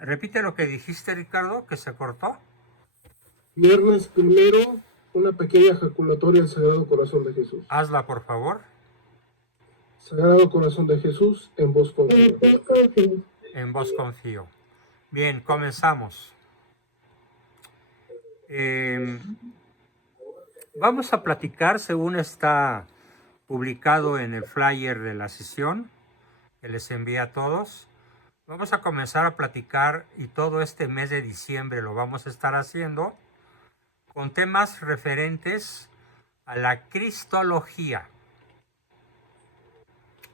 Repite lo que dijiste, Ricardo, que se cortó. Viernes primero, una pequeña ejaculatoria al Sagrado Corazón de Jesús. Hazla, por favor. Sagrado Corazón de Jesús, en vos confío. En vos confío. Bien, comenzamos. Vamos a platicar, según está publicado en el flyer de la sesión, que les envía a todos. Vamos a comenzar a platicar, y todo este mes de diciembre lo vamos a estar haciendo, con temas referentes a la cristología.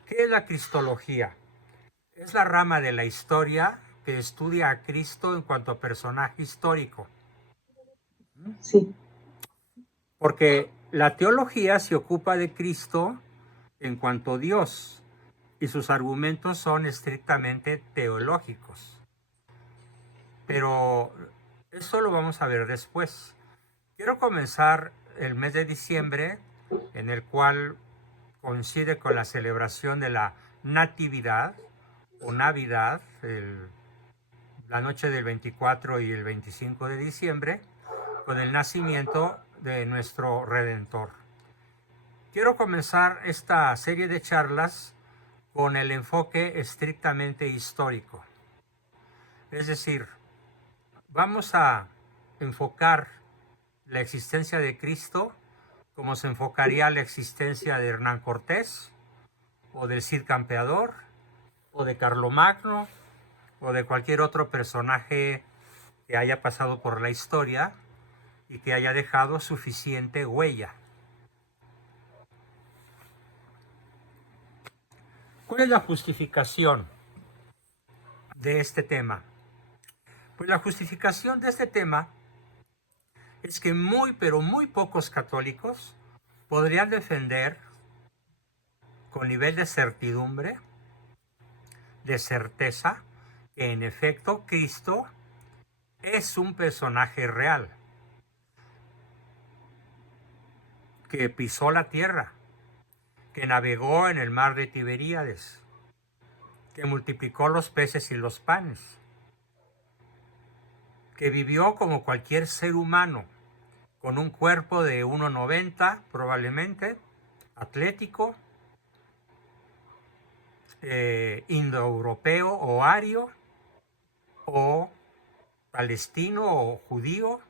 ¿Qué es la cristología? Es la rama de la historia que estudia a Cristo en cuanto a personaje histórico. Sí. Porque la teología se ocupa de Cristo en cuanto a Dios, y sus argumentos son estrictamente teológicos. Pero eso lo vamos a ver después. Quiero comenzar el mes de diciembre, en el cual coincide con la celebración de la Natividad o Navidad, la noche del 24 y el 25 de diciembre, con el nacimiento de nuestro Redentor. Quiero comenzar esta serie de charlas con el enfoque estrictamente histórico. Es decir, vamos a enfocar la existencia de Cristo como se enfocaría la existencia de Hernán Cortés, o del Cid Campeador, o de Carlomagno, o de cualquier otro personaje que haya pasado por la historia y que haya dejado suficiente huella. ¿Cuál es la justificación de este tema? Pues la justificación de este tema es que pero muy pocos católicos podrían defender con nivel de certidumbre, de certeza, que en efecto Cristo es un personaje real, que pisó la tierra, que navegó en el mar de Tiberíades, que multiplicó los peces y los panes, que vivió como cualquier ser humano, con un cuerpo de 1,90 probablemente, atlético, indoeuropeo o ario, o palestino o judío.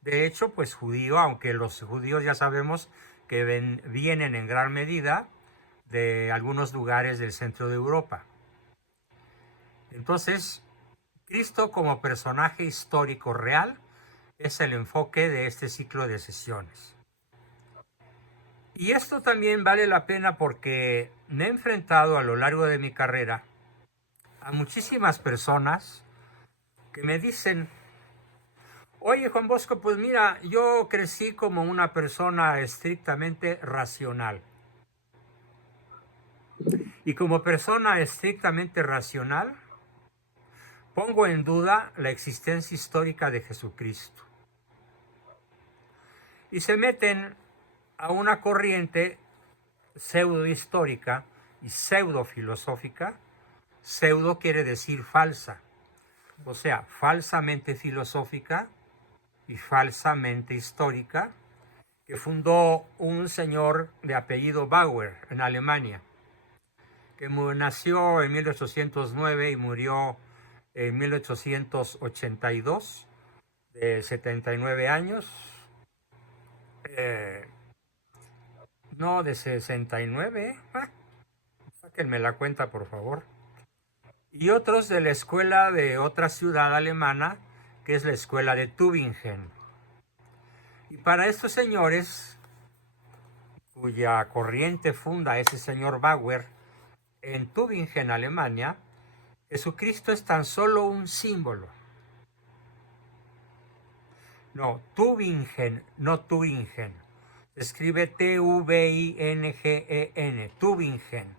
De hecho, pues judío, aunque los judíos ya sabemos que vienen en gran medida de algunos lugares del centro de Europa. Entonces, Cristo como personaje histórico real es el enfoque de este ciclo de sesiones. Y esto también vale la pena porque me he enfrentado a lo largo de mi carrera a muchísimas personas que me dicen: oye, Juan Bosco, pues mira, yo crecí como una persona estrictamente racional. Y como persona estrictamente racional, pongo en duda la existencia histórica de Jesucristo. Y se meten a una corriente pseudo-histórica y pseudo-filosófica. Pseudo quiere decir falsa, o sea, falsamente filosófica y falsamente histórica, que fundó un señor de apellido Bauer en Alemania, que nació en 1809 y murió en 1882, de 79 años. No, de 69. Sáquenme la cuenta, por favor. Y otros de la escuela de otra ciudad alemana, que es la escuela de Tübingen. Y para estos señores, cuya corriente funda ese señor Bauer en Tübingen, Alemania, Jesucristo es tan solo un símbolo. No, Tübingen, no Tübingen. Se escribe Tübingen, Tübingen.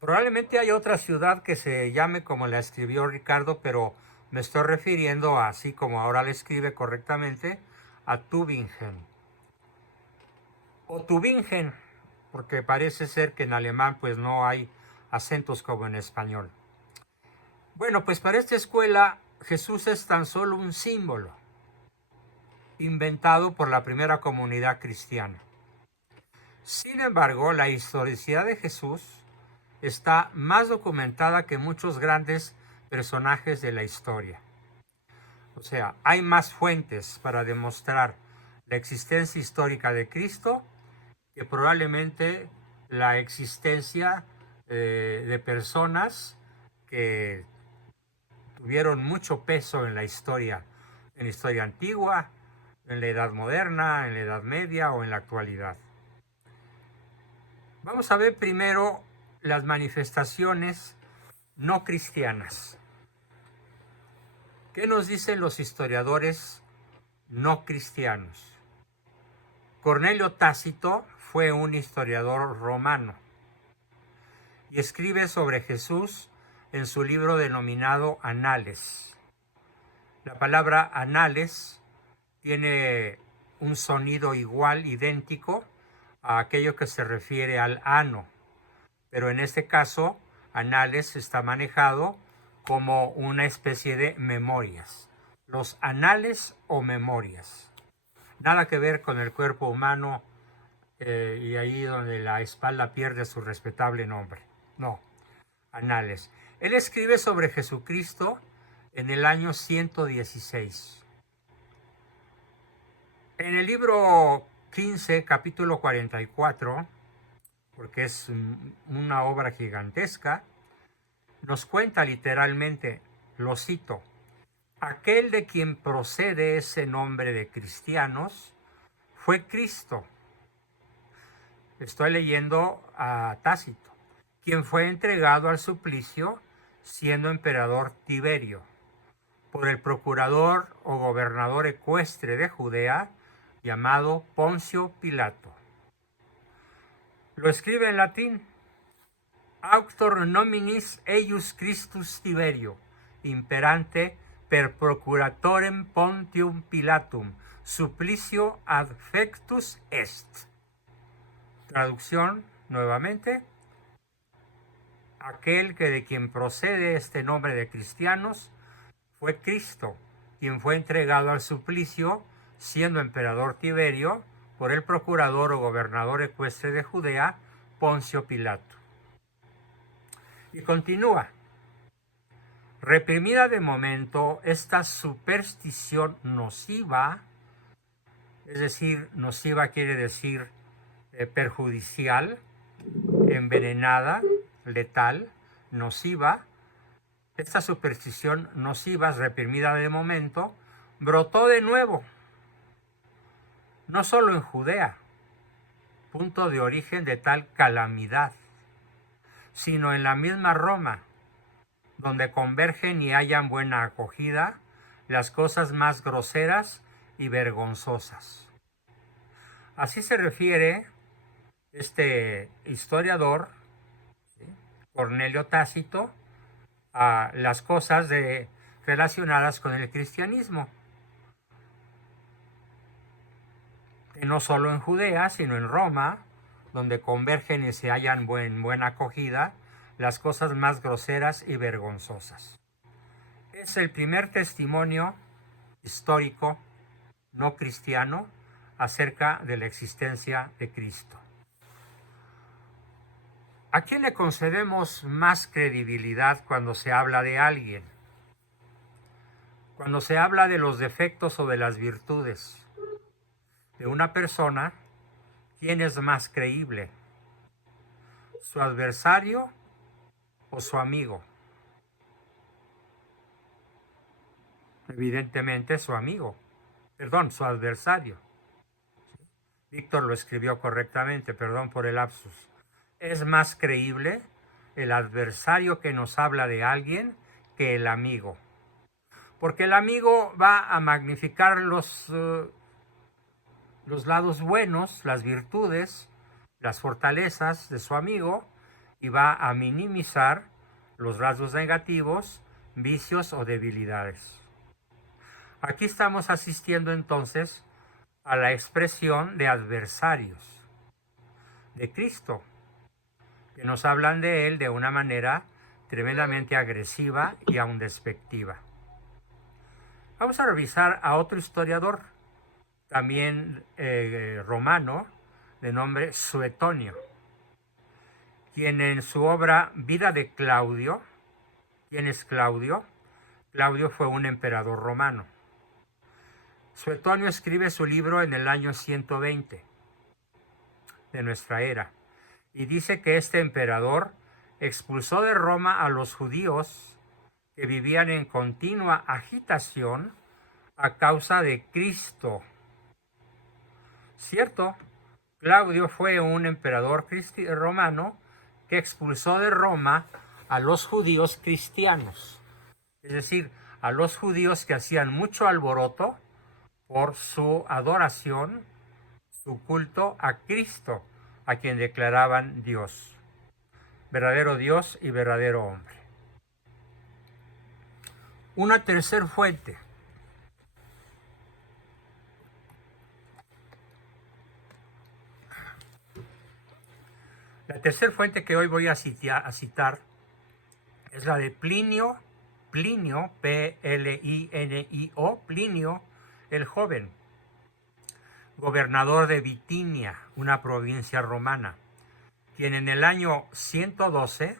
Probablemente hay otra ciudad que se llame como la escribió Ricardo, pero me estoy refiriendo, así como ahora la escribe correctamente, a Tübingen. O Tübingen, porque parece ser que en alemán pues no hay acentos como en español. Bueno, pues para esta escuela Jesús es tan solo un símbolo inventado por la primera comunidad cristiana. Sin embargo, la historicidad de Jesús está más documentada que muchos grandes personajes de la historia. O sea, hay más fuentes para demostrar la existencia histórica de Cristo que probablemente la existencia de personas que tuvieron mucho peso en la historia antigua, en la Edad Moderna, en la Edad Media o en la actualidad. Vamos a ver primero las manifestaciones no cristianas. ¿Qué nos dicen los historiadores no cristianos? Cornelio Tácito fue un historiador romano y escribe sobre Jesús en su libro denominado Anales. La palabra anales tiene un sonido igual, idéntico a aquello que se refiere al ano, pero en este caso, anales está manejado como una especie de memorias. Los anales o memorias. Nada que ver con el cuerpo humano y ahí donde la espalda pierde su respetable nombre. No, anales. Él escribe sobre Jesucristo en el año 116. En el libro 15, capítulo 44, porque es una obra gigantesca, nos cuenta literalmente, lo cito, aquel de quien procede ese nombre de cristianos fue Cristo. Estoy leyendo a Tácito, quien fue entregado al suplicio siendo emperador Tiberio por el procurador o gobernador ecuestre de Judea llamado Poncio Pilato. Lo escribe en latín: Auctor nominis eius Christus Tiberio, imperante per procuratorem Pontium Pilatum, supplicio adfectus est. Traducción nuevamente: aquel que de quien procede este nombre de cristianos fue Cristo, quien fue entregado al suplicio siendo emperador Tiberio por el procurador o gobernador ecuestre de Judea, Poncio Pilato. Y continúa: reprimida de momento esta superstición nociva, es decir, nociva quiere decir perjudicial, envenenada, letal, nociva. Esta superstición nociva, reprimida de momento, brotó de nuevo, no solo en Judea, punto de origen de tal calamidad, sino en la misma Roma, donde convergen y hallan buena acogida las cosas más groseras y vergonzosas. Así se refiere este historiador, Cornelio Tácito, a las cosas relacionadas con el cristianismo, que no solo en Judea, sino en Roma, donde convergen y se hallan buena acogida las cosas más groseras y vergonzosas. Es el primer testimonio histórico no cristiano acerca de la existencia de Cristo. ¿A quién le concedemos más credibilidad cuando se habla de alguien? Cuando se habla de los defectos o de las virtudes de una persona, ¿quién es más creíble? ¿Su adversario o su amigo? Evidentemente su amigo, su adversario. Víctor lo escribió correctamente, perdón por el lapsus. Es más creíble el adversario que nos habla de alguien que el amigo. Porque el amigo va a magnificar los lados buenos, las virtudes, las fortalezas de su amigo y va a minimizar los rasgos negativos, vicios o debilidades. Aquí estamos asistiendo entonces a la expresión de adversarios de Cristo, que nos hablan de él de una manera tremendamente agresiva y aún despectiva. Vamos a revisar a otro historiador, también romano, de nombre Suetonio, quien en su obra Vida de Claudio, ¿quién es Claudio? Claudio fue un emperador romano. Suetonio escribe su libro en el año 120 de nuestra era y dice que este emperador expulsó de Roma a los judíos que vivían en continua agitación a causa de Cristo. ¿Cierto? Claudio fue un emperador romano que expulsó de Roma a los judíos cristianos, es decir, a los judíos que hacían mucho alboroto por su adoración, su culto a Cristo, a quien declaraban Dios, verdadero Dios y verdadero hombre. Una tercera fuente. La tercera fuente que hoy voy a citar es la de Plinio, P-L-I-N-I-O, Plinio el Joven, gobernador de Bitinia, una provincia romana, quien en el año 112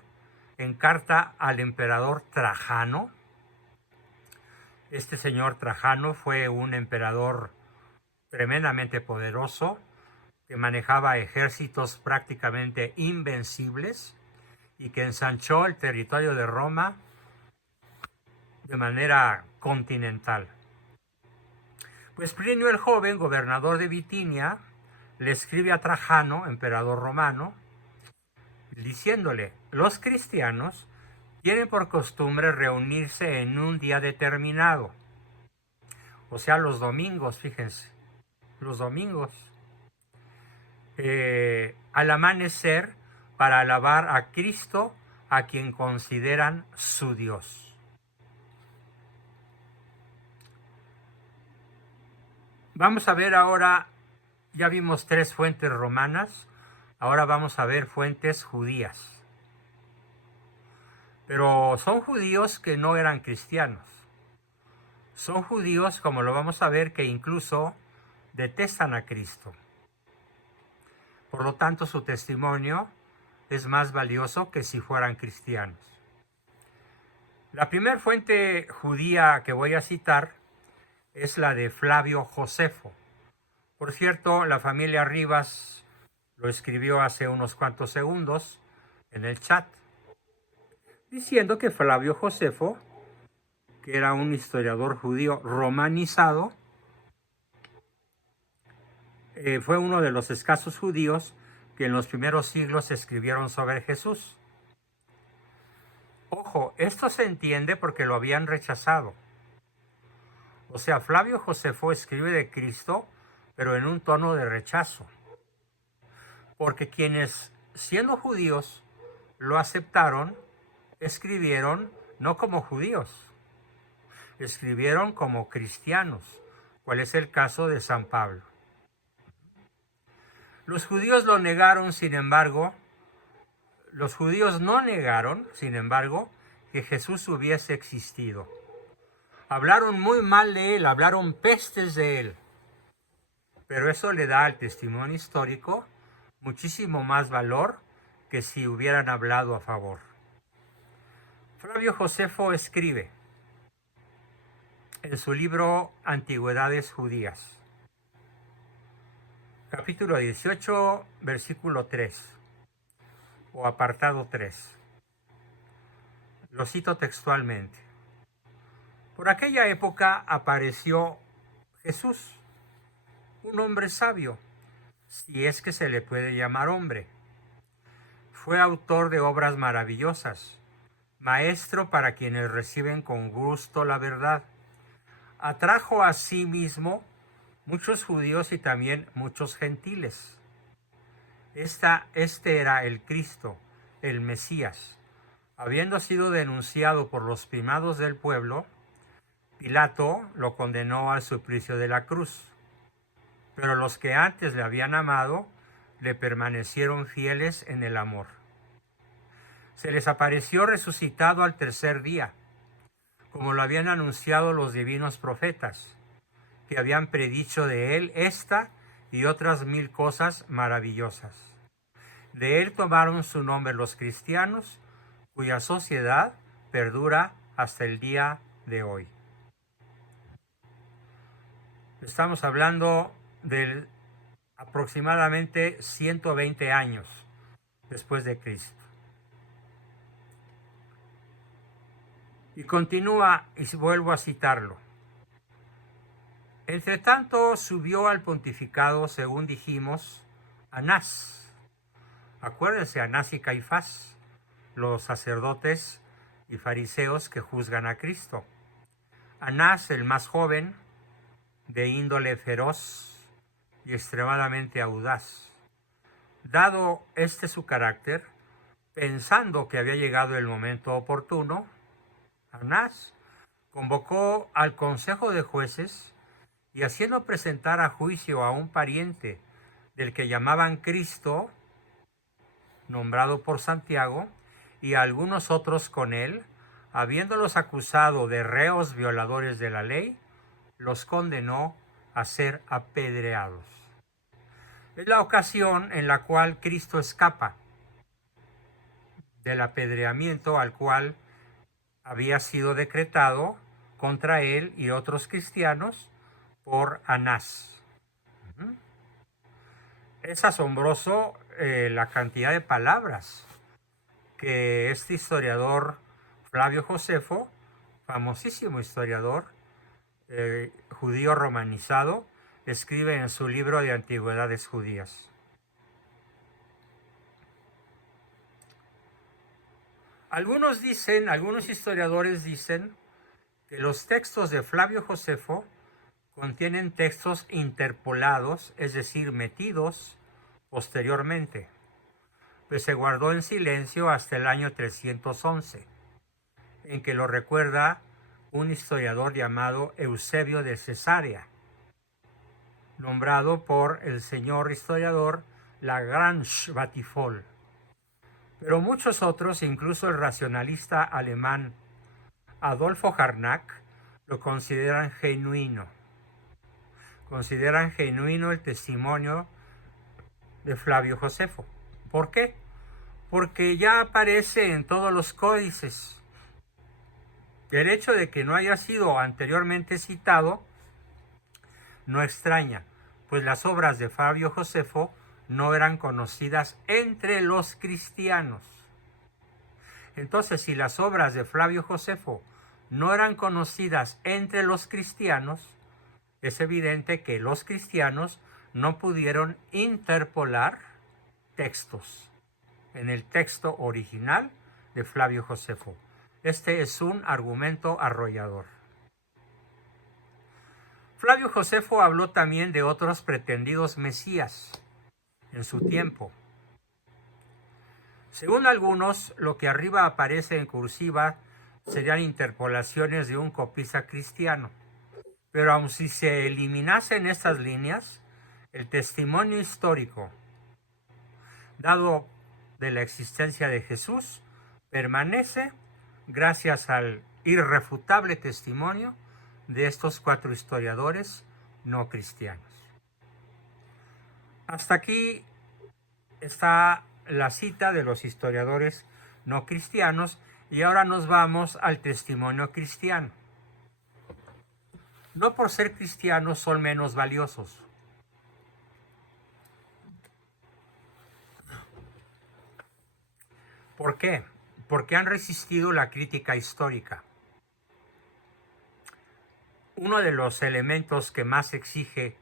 encarta al emperador Trajano. Este señor Trajano fue un emperador tremendamente poderoso, que manejaba ejércitos prácticamente invencibles y que ensanchó el territorio de Roma de manera continental. Pues Plinio el Joven, gobernador de Bitinia, le escribe a Trajano, emperador romano, diciéndole: los cristianos tienen por costumbre reunirse en un día determinado, o sea, los domingos, fíjense, los domingos, al amanecer, para alabar a Cristo, a quien consideran su Dios. Vamos a ver ahora, ya vimos 3 fuentes romanas, ahora vamos a ver fuentes judías. Pero son judíos que no eran cristianos. Son judíos, como lo vamos a ver, que incluso detestan a Cristo. Por lo tanto, su testimonio es más valioso que si fueran cristianos. La primera fuente judía que voy a citar es la de Flavio Josefo. Por cierto, la familia Rivas lo escribió hace unos cuantos segundos en el chat, diciendo que Flavio Josefo, que era un historiador judío romanizado, fue uno de los escasos judíos que en los primeros siglos escribieron sobre Jesús. Ojo, esto se entiende porque lo habían rechazado. O sea, Flavio Josefo escribe de Cristo, pero en un tono de rechazo. Porque quienes, siendo judíos, lo aceptaron, escribieron no como judíos, escribieron como cristianos, cual es el caso de San Pablo. Los judíos lo negaron, sin embargo, los judíos no negaron, sin embargo, que Jesús hubiese existido. Hablaron muy mal de él, hablaron pestes de él, pero eso le da al testimonio histórico muchísimo más valor que si hubieran hablado a favor. Flavio Josefo escribe en su libro Antigüedades Judías, capítulo 18, versículo 3, o apartado 3. Lo cito textualmente. Por aquella época apareció Jesús, un hombre sabio, si es que se le puede llamar hombre. Fue autor de obras maravillosas, maestro para quienes reciben con gusto la verdad. Atrajo a sí mismo muchos judíos y también muchos gentiles. Este era el Cristo, el Mesías. Habiendo sido denunciado por los primados del pueblo, Pilato lo condenó al suplicio de la cruz. Pero los que antes le habían amado, le permanecieron fieles en el amor. Se les apareció resucitado al tercer día, como lo habían anunciado los divinos profetas, que habían predicho de él esta y otras 1000 cosas maravillosas. De él tomaron su nombre los cristianos, cuya sociedad perdura hasta el día de hoy. Estamos hablando de aproximadamente 120 años después de Cristo. Y continúa, y vuelvo a citarlo. Entre tanto subió al pontificado, según dijimos, Anás. Acuérdense, Anás y Caifás, los sacerdotes y fariseos que juzgan a Cristo. Anás, el más joven, de índole feroz y extremadamente audaz. Dado este su carácter, pensando que había llegado el momento oportuno, Anás convocó al consejo de jueces y, haciendo presentar a juicio a un pariente del que llamaban Cristo, nombrado por Santiago, y a algunos otros con él, habiéndolos acusado de reos violadores de la ley, los condenó a ser apedreados. Es la ocasión en la cual Cristo escapa del apedreamiento al cual había sido decretado contra él y otros cristianos por Anás. Es asombroso la cantidad de palabras que este historiador Flavio Josefo, famosísimo historiador judío romanizado, escribe en su libro de Antigüedades Judías. Algunos historiadores dicen que los textos de Flavio Josefo contienen textos interpolados, es decir, metidos posteriormente, pues se guardó en silencio hasta el año 311, en que lo recuerda un historiador llamado Eusebio de Cesarea, nombrado por el señor historiador Lagrange Batifol. Pero muchos otros, incluso el racionalista alemán Adolfo Harnack, lo consideran genuino. Consideran genuino el testimonio de Flavio Josefo. ¿Por qué? Porque ya aparece en todos los códices. El hecho de que no haya sido anteriormente citado no extraña, pues las obras de Flavio Josefo no eran conocidas entre los cristianos. Entonces, si las obras de Flavio Josefo no eran conocidas entre los cristianos, es evidente que los cristianos no pudieron interpolar textos en el texto original de Flavio Josefo. Este es un argumento arrollador. Flavio Josefo habló también de otros pretendidos mesías en su tiempo. Según algunos, lo que arriba aparece en cursiva serían interpolaciones de un copista cristiano. Pero aun si se eliminasen estas líneas, el testimonio histórico dado de la existencia de Jesús permanece gracias al irrefutable testimonio de estos 4 historiadores no cristianos. Hasta aquí está la cita de los historiadores no cristianos y ahora nos vamos al testimonio cristiano. No por ser cristianos son menos valiosos. ¿Por qué? Porque han resistido la crítica histórica. Uno de los elementos que más exige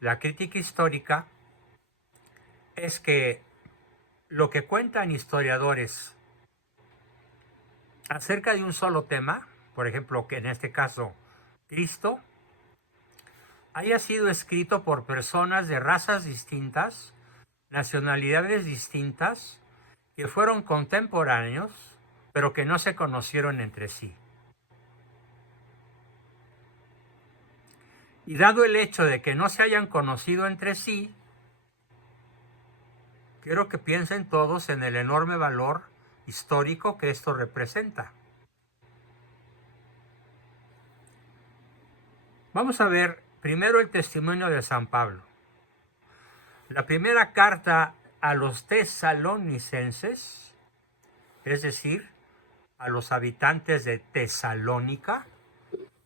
la crítica histórica es que lo que cuentan historiadores acerca de un solo tema, por ejemplo, que en este caso Cristo, haya sido escrito por personas de razas distintas, nacionalidades distintas, que fueron contemporáneos, pero que no se conocieron entre sí. Y dado el hecho de que no se hayan conocido entre sí, quiero que piensen todos en el enorme valor histórico que esto representa. Vamos a ver primero el testimonio de San Pablo. La primera carta a los tesalonicenses, es decir, a los habitantes de Tesalónica,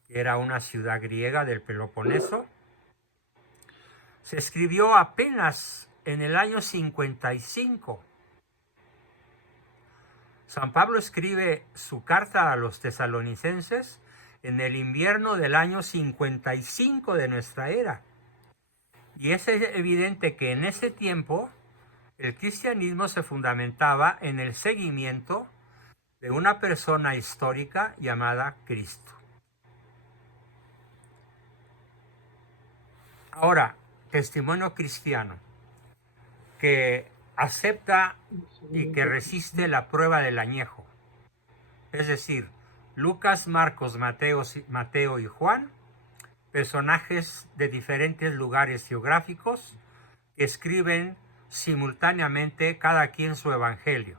que era una ciudad griega del Peloponeso, se escribió apenas en el año 55. San Pablo escribe su carta a los tesalonicenses en el invierno del año 55 de nuestra era. Y es evidente que en ese tiempo el cristianismo se fundamentaba en el seguimiento de una persona histórica llamada Cristo. Ahora, testimonio cristiano que acepta y que resiste la prueba del añejo. Es decir, Lucas, Marcos, Mateo y Juan, personajes de diferentes lugares geográficos que escriben simultáneamente cada quien su evangelio,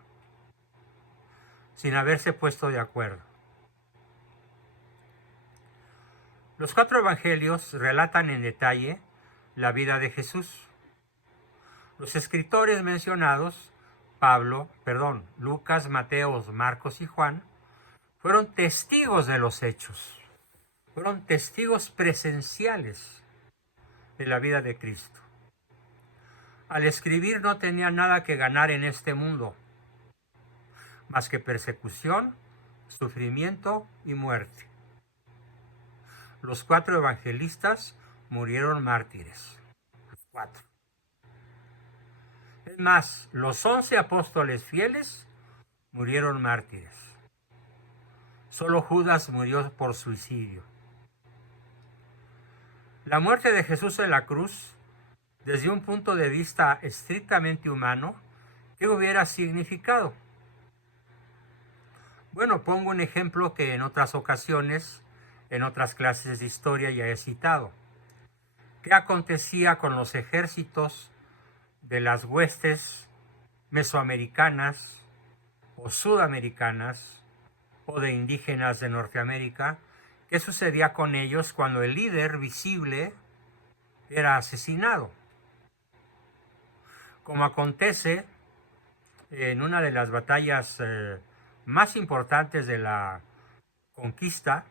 sin haberse puesto de acuerdo. Los 4 evangelios relatan en detalle la vida de Jesús. Los escritores mencionados, Lucas, Mateo, Marcos y Juan, fueron testigos de los hechos, fueron testigos presenciales de la vida de Cristo. Al escribir no tenían nada que ganar en este mundo, más que persecución, sufrimiento y muerte. Los 4 evangelistas murieron mártires. Los 4. Es más, los 11 apóstoles fieles murieron mártires. Solo Judas murió por suicidio. La muerte de Jesús en la cruz, desde un punto de vista estrictamente humano, ¿qué hubiera significado? Bueno, pongo un ejemplo que en otras ocasiones, en otras clases de historia ya he citado. ¿Qué acontecía con los ejércitos de las huestes mesoamericanas o sudamericanas o de indígenas de Norteamérica? ¿Qué sucedía con ellos cuando el líder visible era asesinado? Como acontece en una de las batallas más importantes de la conquista,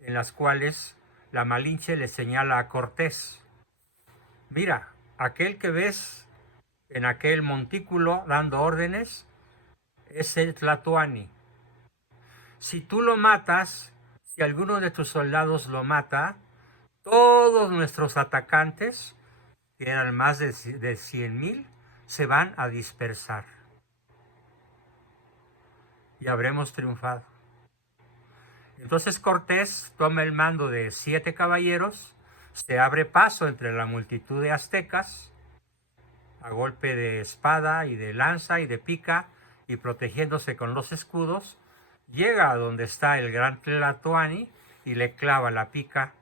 en las cuales la Malinche le señala a Cortés: mira, aquel que ves en aquel montículo dando órdenes es el Tlatoani. Si tú lo matas, si alguno de tus soldados lo mata, todos nuestros atacantes, que eran más de 100,000, se van a dispersar. Y habremos triunfado. Entonces Cortés toma el mando de 7 caballeros, se abre paso entre la multitud de aztecas, a golpe de espada y de lanza y de pica, y protegiéndose con los escudos, llega a donde está el gran Tlatoani y le clava la pica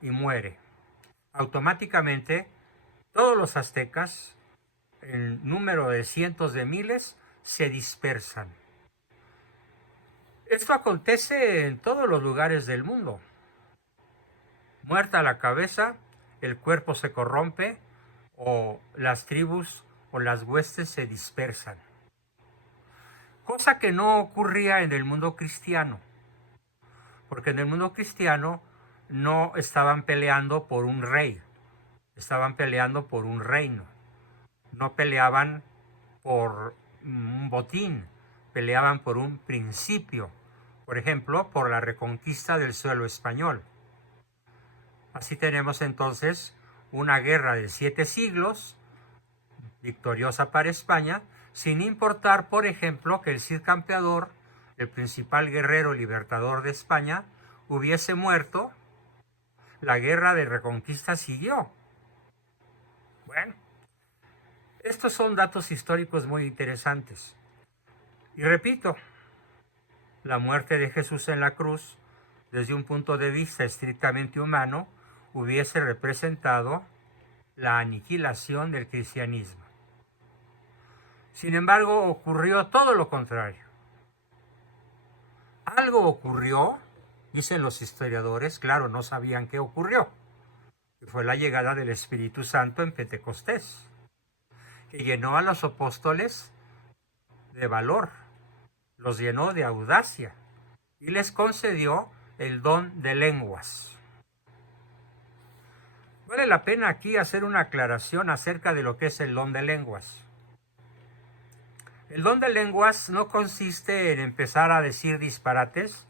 y muere. Automáticamente, todos los aztecas, en número de cientos de miles, se dispersan. Esto acontece en todos los lugares del mundo. Muerta la cabeza, el cuerpo se corrompe, o las tribus o las huestes se dispersan. Cosa que no ocurría en el mundo cristiano, porque en el mundo cristiano no estaban peleando por un rey, estaban peleando por un reino. No peleaban por un botín, peleaban por un principio. Por ejemplo, por la reconquista del suelo español. Así tenemos entonces una guerra de 7 siglos, victoriosa para España, sin importar, por ejemplo, que el Cid Campeador, el principal guerrero libertador de España, hubiese muerto. La guerra de reconquista siguió. Bueno, estos son datos históricos muy interesantes. Y repito, la muerte de Jesús en la cruz, desde un punto de vista estrictamente humano, hubiese representado la aniquilación del cristianismo. Sin embargo, ocurrió todo lo contrario. Algo ocurrió, dicen los historiadores, claro, no sabían qué ocurrió, que fue la llegada del Espíritu Santo en Pentecostés, que llenó a los apóstoles de valor, los llenó de audacia y les concedió el don de lenguas. Vale la pena aquí hacer una aclaración acerca de lo que es el don de lenguas. El don de lenguas no consiste en empezar a decir disparates,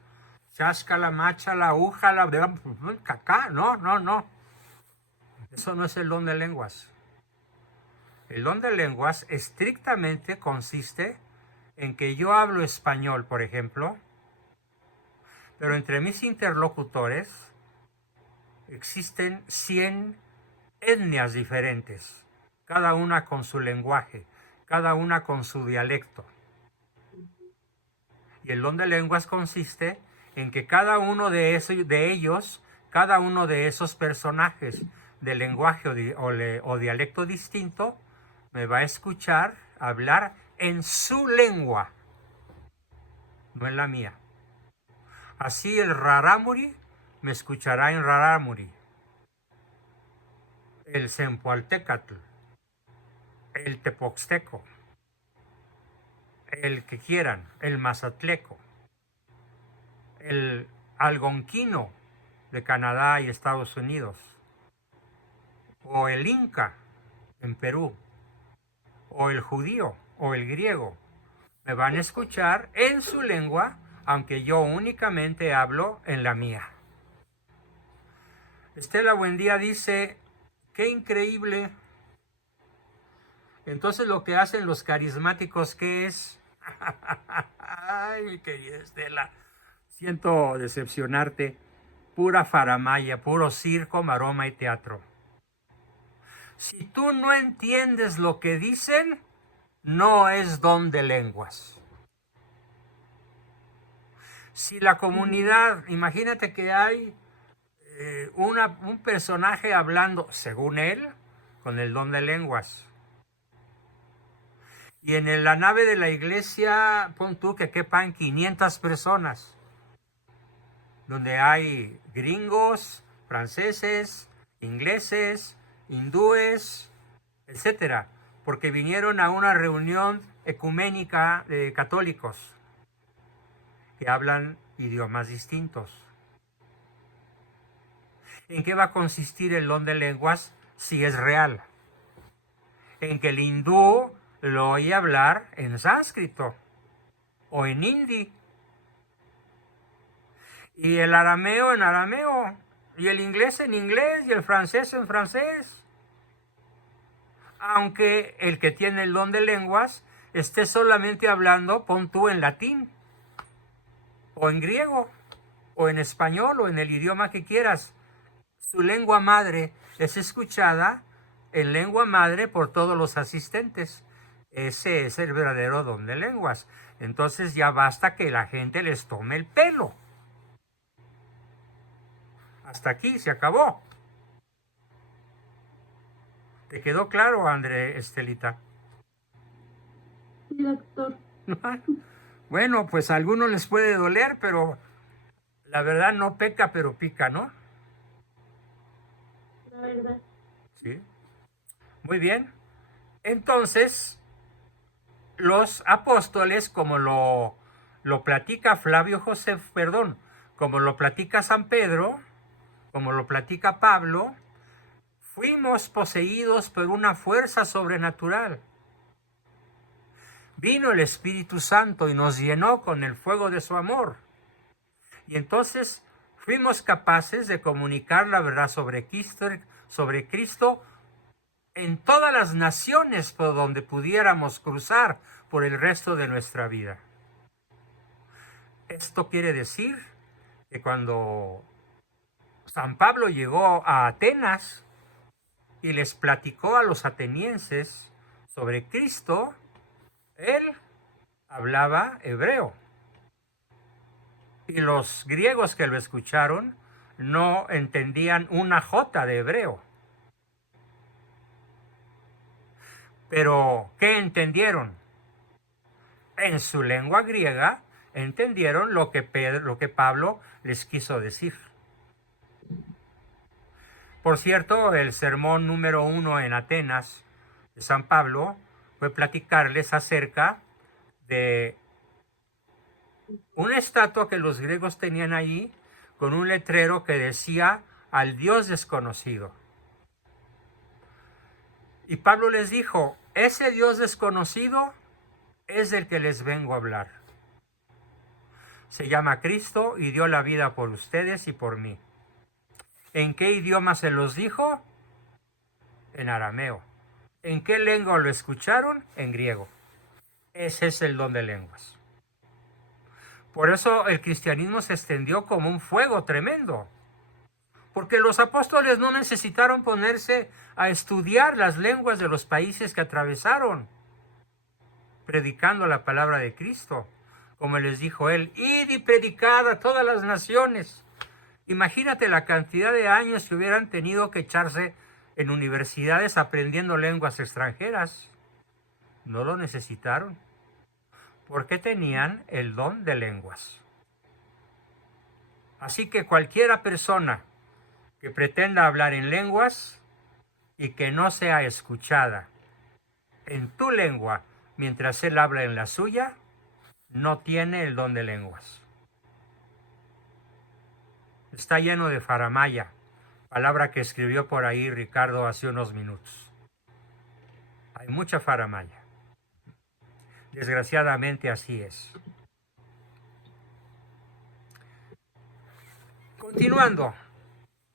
cháscala, máchala, újala, cacá, no. Eso no es el don de lenguas. El don de lenguas estrictamente consiste en que yo hablo español, por ejemplo, pero entre mis interlocutores existen 100 etnias diferentes, cada una con su lenguaje, cada una con su dialecto. Y el don de lenguas consiste en que cada uno de ellos, cada uno de esos personajes de lenguaje o dialecto distinto, me va a escuchar hablar en su lengua, no en la mía. Así el rarámuri me escuchará en rarámuri, el zempoaltécatl, el tepoxteco, el que quieran, el mazatleco, el algonquino de Canadá y Estados Unidos, o el inca en Perú, o el judío, o el griego. Me van a escuchar en su lengua, aunque yo únicamente hablo en la mía. Estela Buendía dice, qué increíble. Entonces lo que hacen los carismáticos, ¿qué es? Ay, mi querida Estela, siento decepcionarte. Pura faramaya, puro circo, maroma y teatro. Si tú no entiendes lo que dicen, no es don de lenguas. Si la comunidad, imagínate que hay un personaje hablando, según él, con el don de lenguas. Y en la nave de la iglesia, pon tú que quepan 500 personas, donde hay gringos, franceses, ingleses, hindúes, etcétera, porque vinieron a una reunión ecuménica de católicos que hablan idiomas distintos. ¿En qué va a consistir el don de lenguas si es real? En que el hindú lo oye hablar en sánscrito o en hindi, y el arameo en arameo, y el inglés en inglés, y el francés en francés. Aunque el que tiene el don de lenguas esté solamente hablando, pon tú, en latín, o en griego, o en español, o en el idioma que quieras. Su lengua madre es escuchada en lengua madre por todos los asistentes. Ese es el verdadero don de lenguas. Entonces ya basta que la gente les tome el pelo. Hasta aquí se acabó. ¿Te quedó claro, André, Estelita? Sí, doctor. Bueno, pues a algunos les puede doler, pero la verdad no peca, pero pica, ¿no? La verdad. Sí. Muy bien. Entonces, los apóstoles, como lo platica Flavio José, como lo platica San Pedro, como lo platica Pablo, fuimos poseídos por una fuerza sobrenatural. Vino el Espíritu Santo y nos llenó con el fuego de su amor. Y entonces fuimos capaces de comunicar la verdad sobre Cristo en todas las naciones por donde pudiéramos cruzar por el resto de nuestra vida. Esto quiere decir que cuando San Pablo llegó a Atenas y les platicó a los atenienses sobre Cristo, él hablaba hebreo. Y los griegos que lo escucharon no entendían una jota de hebreo. Pero, ¿qué entendieron? en su lengua griega, entendieron lo que Pablo les quiso decir. Por cierto, el sermón número 1 en Atenas de San Pablo fue platicarles acerca de una estatua que los griegos tenían allí con un letrero que decía al Dios desconocido. Y Pablo les dijo, ese Dios desconocido es del que les vengo a hablar. Se llama Cristo y dio la vida por ustedes y por mí. ¿En qué idioma se los dijo? En arameo. ¿En qué lengua lo escucharon? En griego. Ese es el don de lenguas. Por eso el cristianismo se extendió como un fuego tremendo. Porque los apóstoles no necesitaron ponerse a estudiar las lenguas de los países que atravesaron, predicando la palabra de Cristo. Como les dijo él, id y predicad a todas las naciones. Imagínate la cantidad de años que hubieran tenido que echarse en universidades aprendiendo lenguas extranjeras. No lo necesitaron, porque tenían el don de lenguas. Así que cualquiera persona que pretenda hablar en lenguas y que no sea escuchada en tu lengua mientras él habla en la suya, no tiene el don de lenguas. Está lleno de faramaya, palabra que escribió por ahí Ricardo hace unos minutos. Hay mucha faramaya. Desgraciadamente así es. Continuando,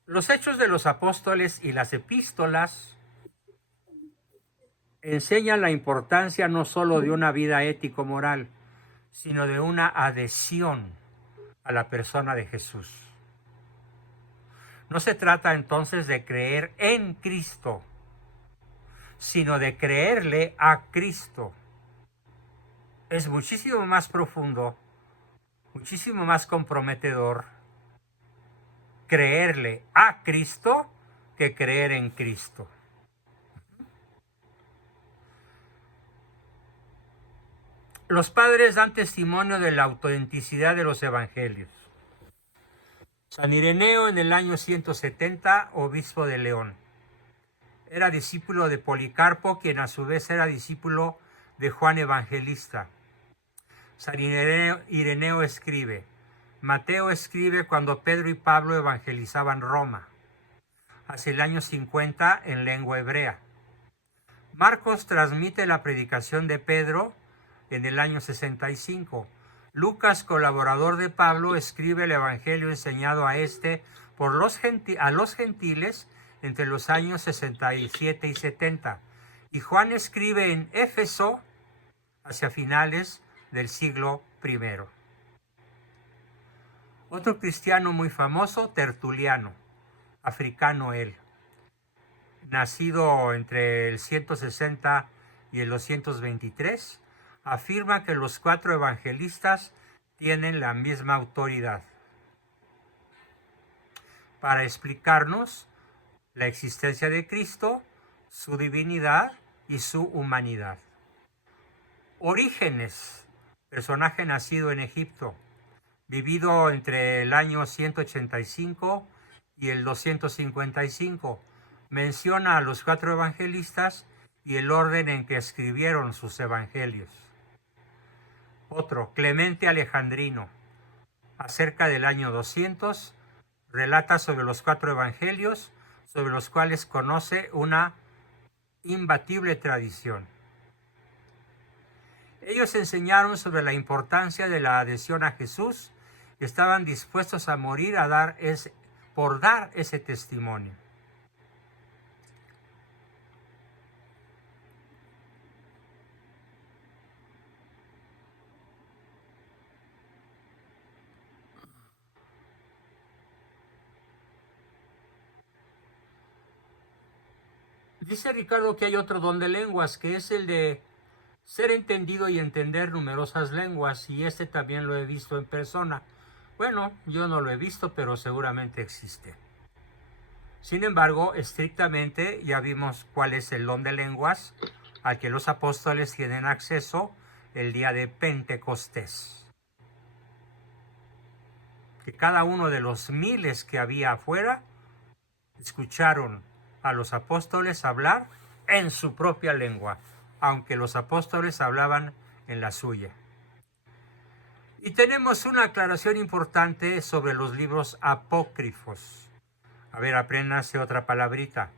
los Hechos de los Apóstoles y las epístolas enseñan la importancia no solo de una vida ético-moral, sino de una adhesión a la persona de Jesús. No se trata entonces de creer en Cristo, sino de creerle a Cristo. Es muchísimo más profundo, muchísimo más comprometedor creerle a Cristo que creer en Cristo. Los padres dan testimonio de la autenticidad de los evangelios. San Ireneo, en el año 170, obispo de León, era discípulo de Policarpo, quien a su vez era discípulo de Juan Evangelista. San Ireneo escribe, Mateo escribe cuando Pedro y Pablo evangelizaban Roma, hacia el año 50 en lengua hebrea. Marcos transmite la predicación de Pedro en el año 65. Lucas, colaborador de Pablo, escribe el evangelio enseñado a a los gentiles entre los años 67 y 70. Y Juan escribe en Éfeso hacia finales del siglo I. Otro cristiano muy famoso, Tertuliano, africano él, nacido entre el 160 y el 223, afirma que los 4 evangelistas tienen la misma autoridad para explicarnos la existencia de Cristo, su divinidad y su humanidad. Orígenes, personaje nacido en Egipto, vivido entre el año 185 y el 255, menciona a los 4 evangelistas y el orden en que escribieron sus evangelios. Otro, Clemente Alejandrino, acerca del año 200, relata sobre los 4 evangelios, sobre los cuales conoce una imbatible tradición. Ellos enseñaron sobre la importancia de la adhesión a Jesús y estaban dispuestos a morir por dar ese testimonio. Dice Ricardo que hay otro don de lenguas, que es el de ser entendido y entender numerosas lenguas, y este también lo he visto en persona. Bueno, yo no lo he visto, pero seguramente existe. Sin embargo, estrictamente ya vimos cuál es el don de lenguas al que los apóstoles tienen acceso el día de Pentecostés. Que cada uno de los miles que había afuera escucharon a los apóstoles hablar en su propia lengua, aunque los apóstoles hablaban en la suya. Y tenemos una aclaración importante sobre los libros apócrifos. A ver, apréndanse otra palabrita,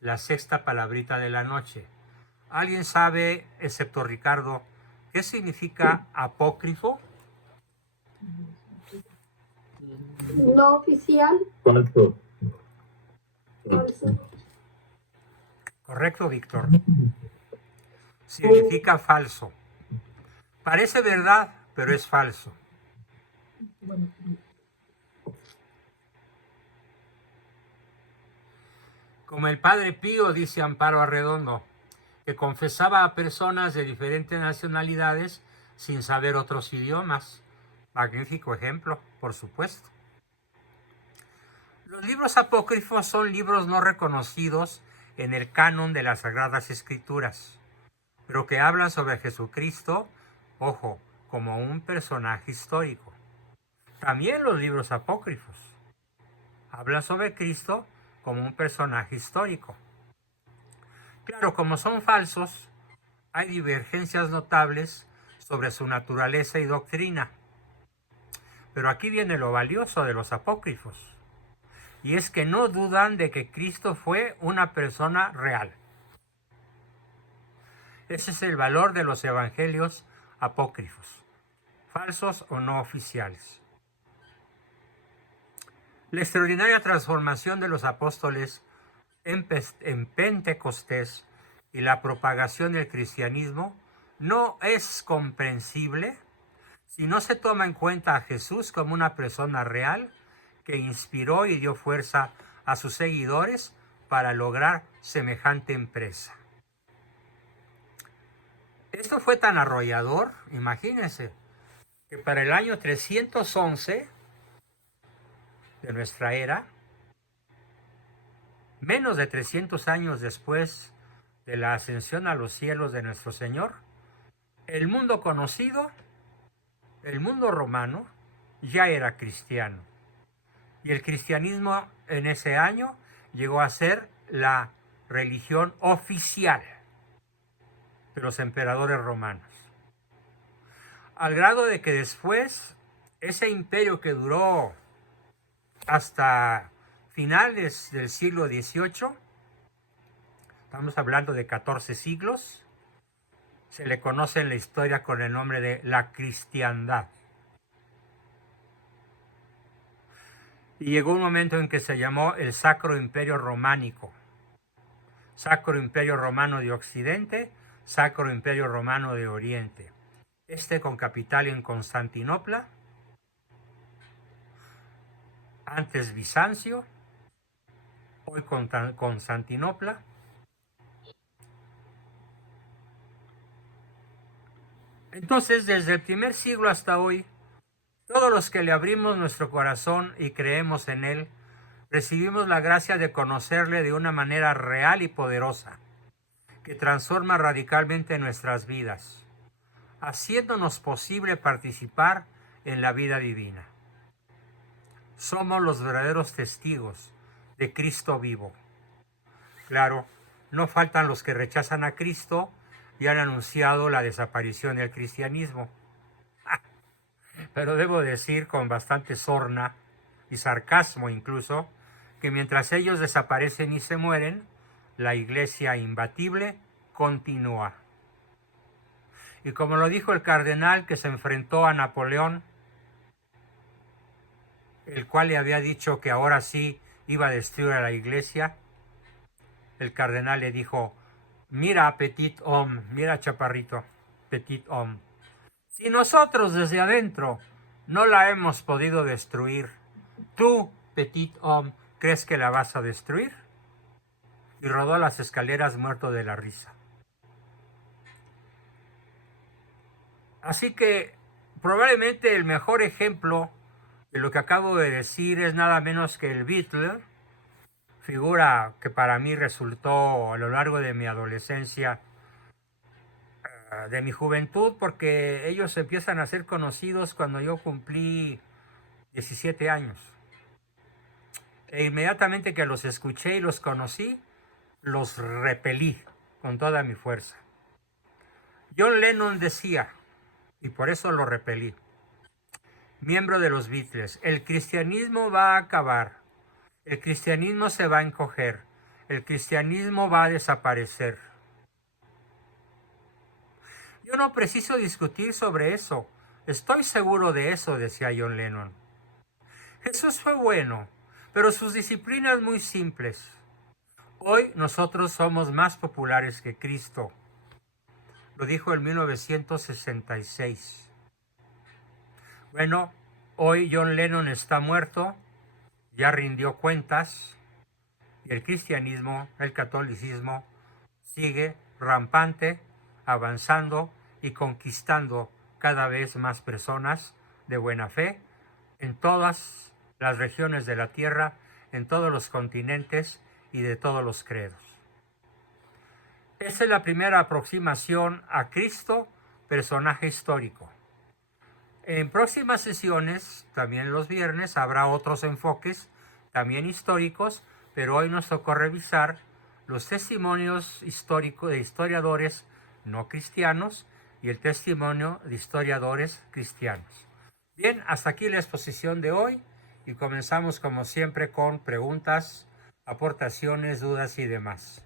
la sexta palabrita de la noche. ¿Alguien sabe, excepto Ricardo, qué significa apócrifo? No oficial. Falso. Falso. Correcto, Víctor. Significa falso. Parece verdad, pero es falso. Como el Padre Pío, dice Amparo Arredondo, que confesaba a personas de diferentes nacionalidades sin saber otros idiomas. Magnífico ejemplo, por supuesto. Los libros apócrifos son libros no reconocidos en el canon de las Sagradas Escrituras, pero que hablan sobre Jesucristo, ojo, como un personaje histórico. También los libros apócrifos hablan sobre Cristo como un personaje histórico. Claro, como son falsos, hay divergencias notables sobre su naturaleza y doctrina. Pero aquí viene lo valioso de los apócrifos, y es que no dudan de que Cristo fue una persona real. Ese es el valor de los evangelios apócrifos, falsos o no oficiales. La extraordinaria transformación de los apóstoles en Pentecostés y la propagación del cristianismo no es comprensible si no se toma en cuenta a Jesús como una persona real que inspiró y dio fuerza a sus seguidores para lograr semejante empresa. Esto fue tan arrollador, imagínense, que para el año 311 de nuestra era, menos de 300 años después de la ascensión a los cielos de nuestro Señor, el mundo conocido, el mundo romano, ya era cristiano. Y el cristianismo en ese año llegó a ser la religión oficial de los emperadores romanos. Al grado de que después, ese imperio que duró hasta finales del siglo XVIII, estamos hablando de 14 siglos, se le conoce en la historia con el nombre de la cristiandad. Y llegó un momento en que se llamó el Sacro Imperio Románico. Sacro Imperio Romano de Occidente, Sacro Imperio Romano de Oriente. Este con capital en Constantinopla, antes Bizancio, hoy Constantinopla. Entonces, desde el primer siglo hasta hoy, todos los que le abrimos nuestro corazón y creemos en Él, recibimos la gracia de conocerle de una manera real y poderosa, que transforma radicalmente nuestras vidas, haciéndonos posible participar en la vida divina. Somos los verdaderos testigos de Cristo vivo. Claro, no faltan los que rechazan a Cristo y han anunciado la desaparición del cristianismo. Pero debo decir con bastante sorna y sarcasmo incluso, que mientras ellos desaparecen y se mueren, la iglesia imbatible continúa. Y como lo dijo el cardenal que se enfrentó a Napoleón, el cual le había dicho que ahora sí iba a destruir a la iglesia, el cardenal le dijo: mira, petit homme, mira, chaparrito, petit homme, si nosotros desde adentro no la hemos podido destruir, tú, petit homme, ¿crees que la vas a destruir? Y rodó las escaleras muerto de la risa. Así que probablemente el mejor ejemplo de lo que acabo de decir es nada menos que el Beatle, figura que para mí resultó a lo largo de mi adolescencia de mi juventud, porque ellos empiezan a ser conocidos cuando yo cumplí 17 años. E inmediatamente que los escuché y los conocí, los repelí con toda mi fuerza. John Lennon decía, y por eso lo repelí, miembro de los Beatles, el cristianismo va a acabar, el cristianismo se va a encoger, el cristianismo va a desaparecer. Yo no preciso discutir sobre eso, estoy seguro de eso, decía John Lennon. Jesús fue bueno, pero sus disciplinas muy simples. Hoy nosotros somos más populares que Cristo. Lo dijo en 1966. Bueno, hoy John Lennon está muerto, ya rindió cuentas, y el cristianismo, el catolicismo, sigue rampante, avanzando y conquistando cada vez más personas de buena fe en todas las regiones de la tierra, en todos los continentes y de todos los credos. Esa es la primera aproximación a Cristo, personaje histórico. En próximas sesiones, también los viernes, habrá otros enfoques, también históricos, pero hoy nos tocó revisar los testimonios históricos de historiadores no cristianos y el testimonio de historiadores cristianos. Bien, hasta aquí la exposición de hoy y comenzamos como siempre con preguntas, aportaciones, dudas y demás.